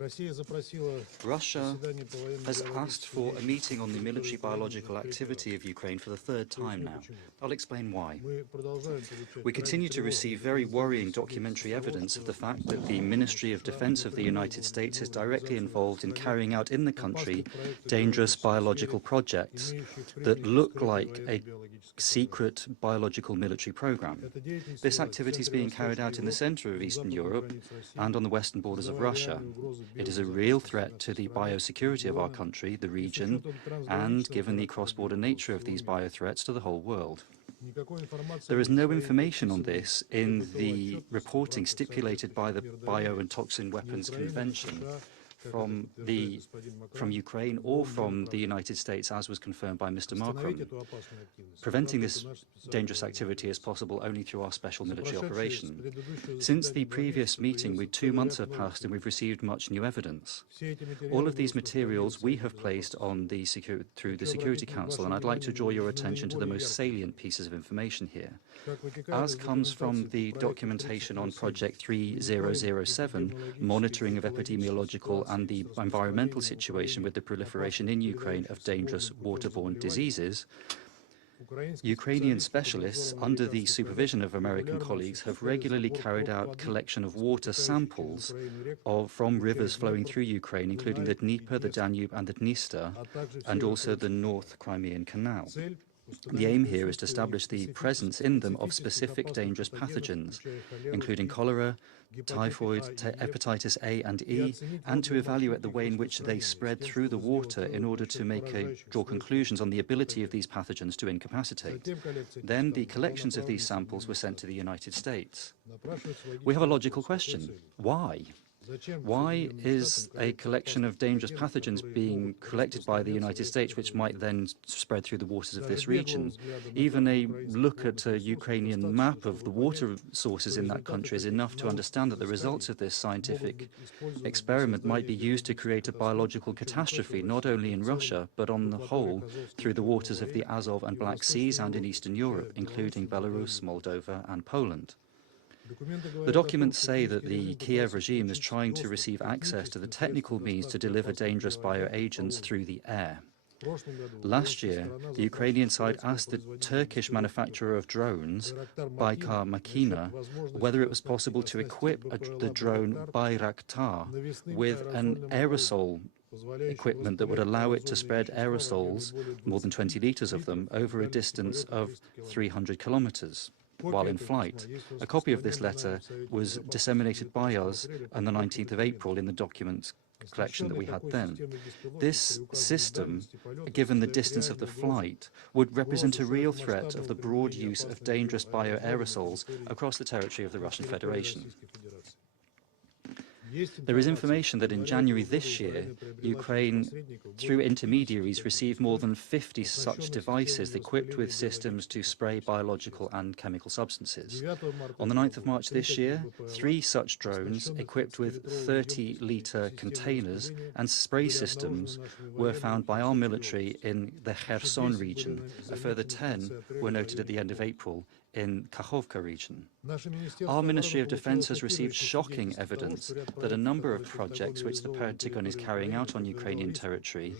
Russia has asked for a meeting on the military biological activity of Ukraine for the third time now. I'll explain why. We continue to receive very worrying documentary evidence of the fact that the Ministry of Defense of the United States is directly involved in carrying out in the country dangerous biological projects that look like a secret biological military program. This activity is being carried out in the center of Eastern Europe and on the western borders of Russia. It is a real threat to the biosecurity of our country, the region, and, given the cross-border nature of these biothreats, to the whole world. There is no information on this in the reporting stipulated by the Bio and Toxin Weapons Convention from Ukraine or from the United States, as was confirmed by Mr. Markram. Preventing this dangerous activity is possible only through our special military operation. Since the previous meeting, 2 months have passed and we've received much new evidence. All of these materials we have placed on through the Security Council, and I'd like to draw your attention to the most salient pieces of information here. As comes from the documentation on Project 3007, monitoring of epidemiological and the environmental situation with the proliferation in Ukraine of dangerous waterborne diseases, Ukrainian specialists, under the supervision of American colleagues, have regularly carried out collection of water samples from rivers flowing through Ukraine, including the Dnieper, the Danube and the Dniester, and also the North Crimean Canal. The aim here is to establish the presence in them of specific dangerous pathogens, including cholera, typhoid, hepatitis A and E, and to evaluate the way in which they spread through the water in order to draw conclusions on the ability of these pathogens to incapacitate. Then the collections of these samples were sent to the United States. We have a logical question. Why? Why is a collection of dangerous pathogens being collected by the United States, which might then spread through the waters of this region? Even a look at a Ukrainian map of the water sources in that country is enough to understand that the results of this scientific experiment might be used to create a biological catastrophe, not only in Russia, but on the whole through the waters of the Azov and Black Seas and in Eastern Europe, including Belarus, Moldova and Poland. The documents say that the Kiev regime is trying to receive access to the technical means to deliver dangerous bioagents through the air. Last year, the Ukrainian side asked the Turkish manufacturer of drones, Baykar Makina, whether it was possible to equip the drone Bayraktar with an aerosol equipment that would allow it to spread aerosols, more than 20 liters of them, over a distance of 300 kilometers while in flight. A copy of this letter was disseminated by us on the 19th of April in the documents collection that we had then. This system, given the distance of the flight, would represent a real threat of the broad use of dangerous bioaerosols across the territory of the Russian Federation. There is information that in January this year, Ukraine, through intermediaries, received more than 50 such devices equipped with systems to spray biological and chemical substances. On the 9th of March this year, 3 such drones equipped with 30-litre containers and spray systems were found by our military in the Kherson region. A further 10 were noted at the end of April in Kakhovka region. Our Ministry of Defense has received shocking evidence that a number of projects which the Pentagon is carrying out on Ukrainian territory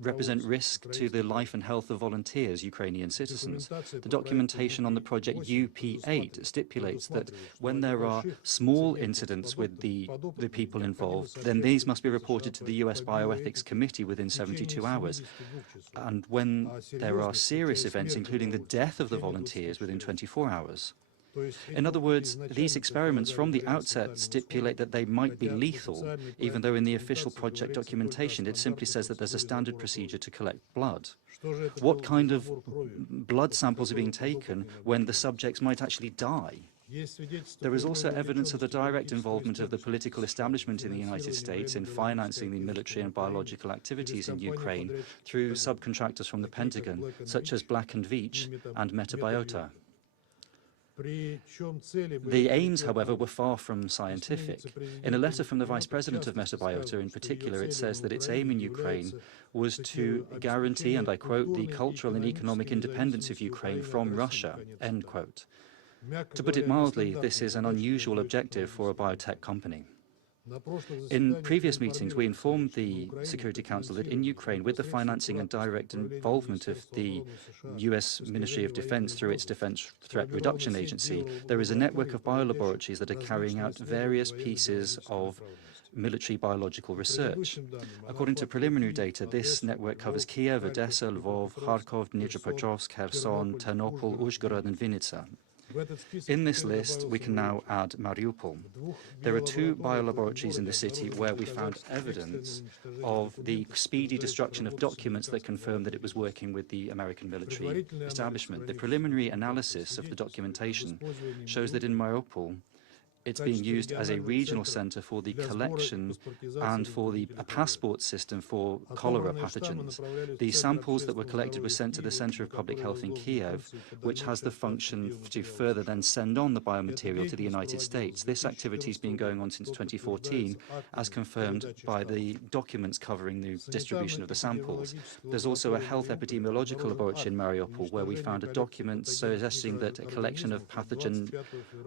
represent risk to the life and health of volunteers, Ukrainian citizens. The documentation on the project UP8 stipulates that when there are small incidents with the people involved, then these must be reported to the US Bioethics Committee within 72 hours. And when there are serious events, including the death of the volunteers, within 24 hours. In other words, these experiments from the outset stipulate that they might be lethal, even though in the official project documentation it simply says that there's a standard procedure to collect blood. What kind of blood samples are being taken when the subjects might actually die? There is also evidence of the direct involvement of the political establishment in the United States in financing the military and biological activities in Ukraine through subcontractors from the Pentagon, such as Black & Veatch and Metabiota. The aims, however, were far from scientific. In a letter from the Vice President of Metabiota in particular, it says that its aim in Ukraine was to guarantee, and I quote, the cultural and economic independence of Ukraine from Russia, end quote. To put it mildly, this is an unusual objective for a biotech company. In previous meetings, we informed the Security Council that in Ukraine, with the financing and direct involvement of the U.S. Ministry of Defense through its Defense Threat Reduction Agency, there is a network of biolaboratories that are carrying out various pieces of military biological research. According to preliminary data, this network covers Kiev, Odessa, Lvov, Kharkov, Dnipropetrovsk, Kherson, Ternopil, Uzhhorod, and Vinnytsia. In this list, we can now add Mariupol. There are 2 biolaboratories in the city where we found evidence of the speedy destruction of documents that confirm that it was working with the American military establishment. The preliminary analysis of the documentation shows that in Mariupol, it's being used as a regional center for the collection and for a passport system for cholera pathogens. The samples that were collected were sent to the Center of Public Health in Kiev, which has the function to further then send on the biomaterial to the United States. This activity has been going on since 2014, as confirmed by the documents covering the distribution of the samples. There's also a health epidemiological laboratory in Mariupol, where we found a document suggesting that a collection of pathogens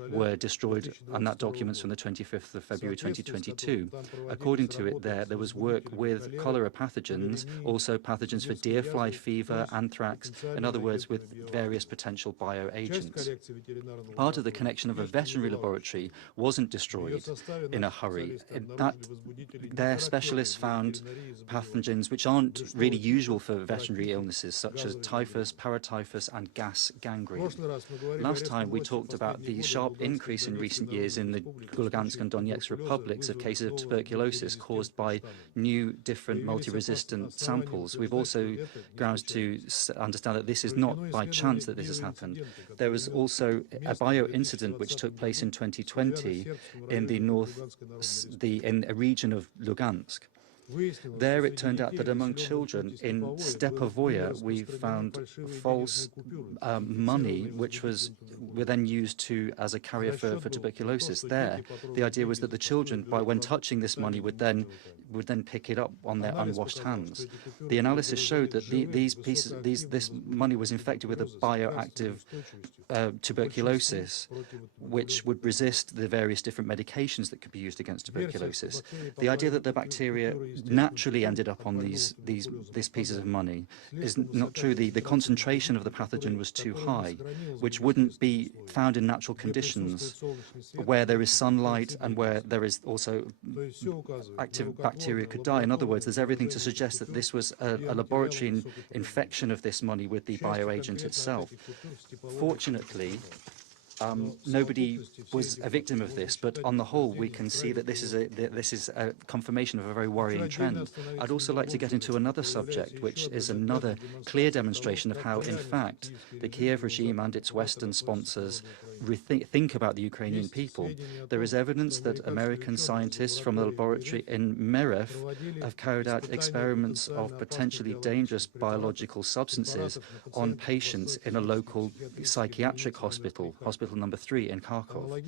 were destroyed, and that document's from the 25th of February 2022. According to it, there was work with cholera pathogens, also pathogens for deer fly fever, anthrax, in other words, with various potential bioagents. Part of the connection of a veterinary laboratory wasn't destroyed in a hurry. Their specialists found pathogens which aren't really usual for veterinary illnesses, such as typhus, paratyphus, and gas gangrene. Last time we talked about the sharp increase in recent years in the Lugansk and Donetsk republics of cases of tuberculosis caused by new, different, multi-resistant samples. We've also grounds to understand that this is not by chance that this has happened. There was also a bio-incident which took place in 2020 in the in a region of Lugansk. There it turned out that among children in Stepovoye, we found false money, which were then used as a carrier for tuberculosis. There, the idea was that the children, when touching this money, would then pick it up on their unwashed hands. The analysis showed that this money was infected with a bioactive tuberculosis, which would resist the various different medications that could be used against tuberculosis. The idea that the bacteria naturally ended up on these pieces of money is not true. The concentration of the pathogen was too high, which wouldn't be found in natural conditions where there is sunlight and where there is also active bacteria could die. In other words, there's everything to suggest that this was a laboratory infection of this money with the bioagent itself. Fortunately, nobody was a victim of this, but on the whole, we can see that this is a confirmation of a very worrying trend. I'd also like to get into another subject, which is another clear demonstration of how, in fact, the Kiev regime and its Western sponsors think about the Ukrainian people. There is evidence that American scientists from a laboratory in Merev have carried out experiments of potentially dangerous biological substances on patients in a local psychiatric hospital number 3 in Kharkov.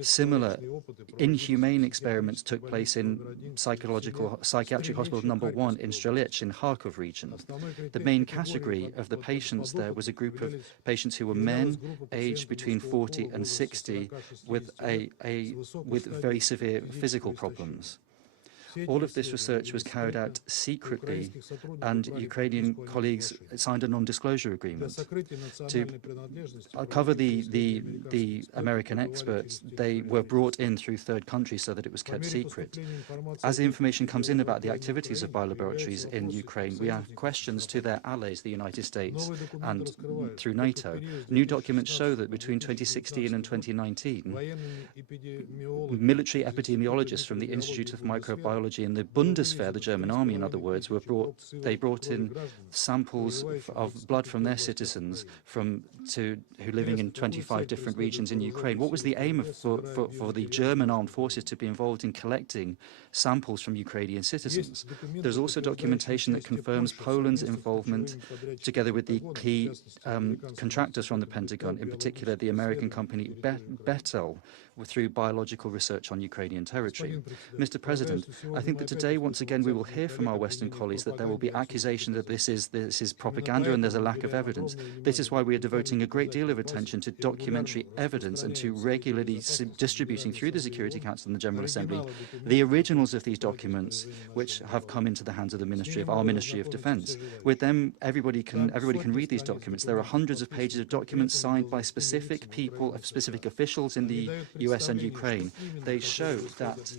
Similar inhumane experiments took place in psychiatric hospital number 1 in Strelets in Kharkov region. The main category of the patients there was a group of patients who were men aged between 40 and 60 with very severe physical problems. All of this research was carried out secretly, and Ukrainian colleagues signed a non-disclosure agreement. To cover the American experts, they were brought in through third countries so that it was kept secret. As the information comes in about the activities of biolaboratories in Ukraine, we have questions to their allies, the United States, and through NATO. New documents show that between 2016 and 2019, military epidemiologists from the Institute of Microbiology and the Bundeswehr, the German army, in other words, they brought in samples of blood from their citizens who living in 25 different regions in Ukraine. What was the aim for the German armed forces to be involved in collecting samples from Ukrainian citizens? There's also documentation that confirms Poland's involvement, together with the key contractors from the Pentagon, in particular the American company Betel, through biological research on Ukrainian territory. Mr. President, I think that today, once again, we will hear from our Western colleagues that there will be accusation that this is propaganda and there's a lack of evidence. This is why we are devoting a great deal of attention to documentary evidence and to regularly distributing through the Security Council and the General Assembly the originals of these documents which have come into the hands of our Ministry of Defense. With them, everybody can read these documents. There are hundreds of pages of documents signed by specific people, specific officials in the US and Ukraine. They show that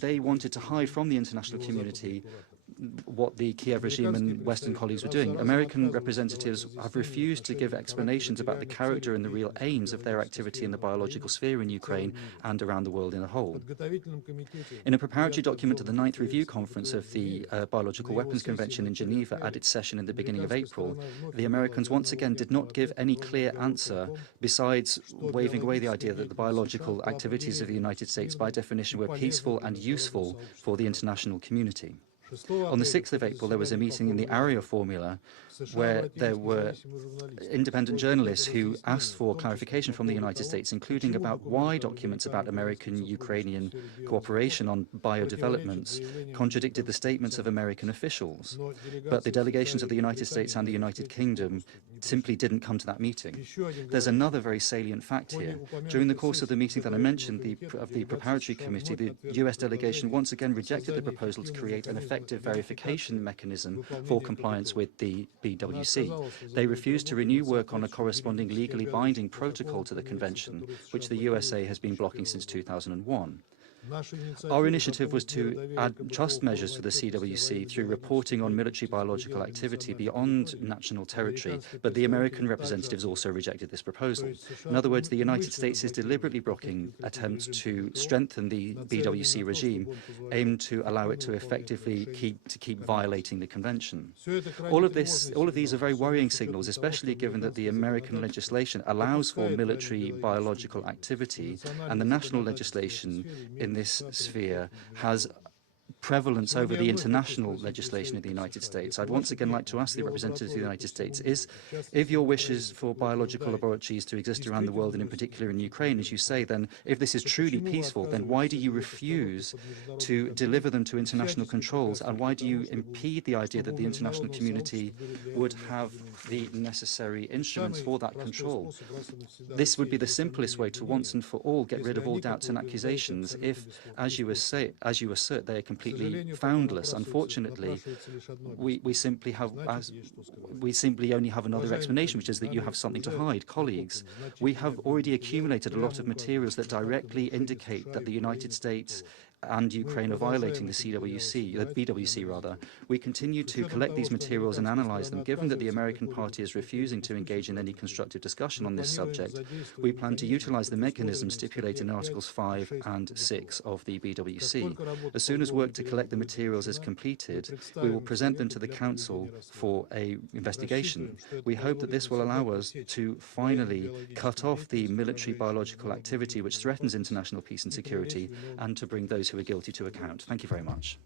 they wanted to hide from the international community what the Kiev regime and Western colleagues were doing. American representatives have refused to give explanations about the character and the real aims of their activity in the biological sphere in Ukraine and around the world in a whole. In a preparatory document to the 9th Review Conference of the Biological Weapons Convention in Geneva at its session in the beginning of April, the Americans once again did not give any clear answer, besides waving away the idea that the biological activities of the United States by definition were peaceful and useful for the international community. On the 6th of April, there was a meeting in the ARIA formula where there were independent journalists who asked for clarification from the United States, including about why documents about American-Ukrainian cooperation on biodevelopments contradicted the statements of American officials. But the delegations of the United States and the United Kingdom simply didn't come to that meeting. There's another very salient fact here. During the course of the meeting that I mentioned, of the preparatory committee, the US delegation once again rejected the proposal to create an effective verification mechanism for compliance with the BWC. They refused to renew work on a corresponding legally binding protocol to the convention, which the USA has been blocking since 2001. Our initiative was to add trust measures to the CWC through reporting on military biological activity beyond national territory, but the American representatives also rejected this proposal. In other words, the United States is deliberately blocking attempts to strengthen the BWC regime, aimed to allow it to effectively keep violating the convention. All of these are very worrying signals, especially given that the American legislation allows for military biological activity, and the national legislation in this sphere has prevalence over the international legislation in the United States. I'd once again like to ask the representatives of the United States, if your wishes for biological laboratories to exist around the world, and in particular in Ukraine, as you say, then if this is truly peaceful, then why do you refuse to deliver them to international controls, and why do you impede the idea that the international community would have the necessary instruments for that control? This would be the simplest way to once and for all get rid of all doubts and accusations if, as you assert, they are completely foundless. Unfortunately, we simply only have another explanation, which is that you have something to hide. Colleagues, we have already accumulated a lot of materials that directly indicate that the United States and Ukraine are violating the BWC rather. We continue to collect these materials and analyze them. Given that the American party is refusing to engage in any constructive discussion on this subject, we plan to utilize the mechanisms stipulated in Articles 5 and 6 of the BWC. As soon as work to collect the materials is completed, we will present them to the Council for an investigation. We hope that this will allow us to finally cut off the military biological activity which threatens international peace and security, and to bring those who are guilty to account. Thank you very much.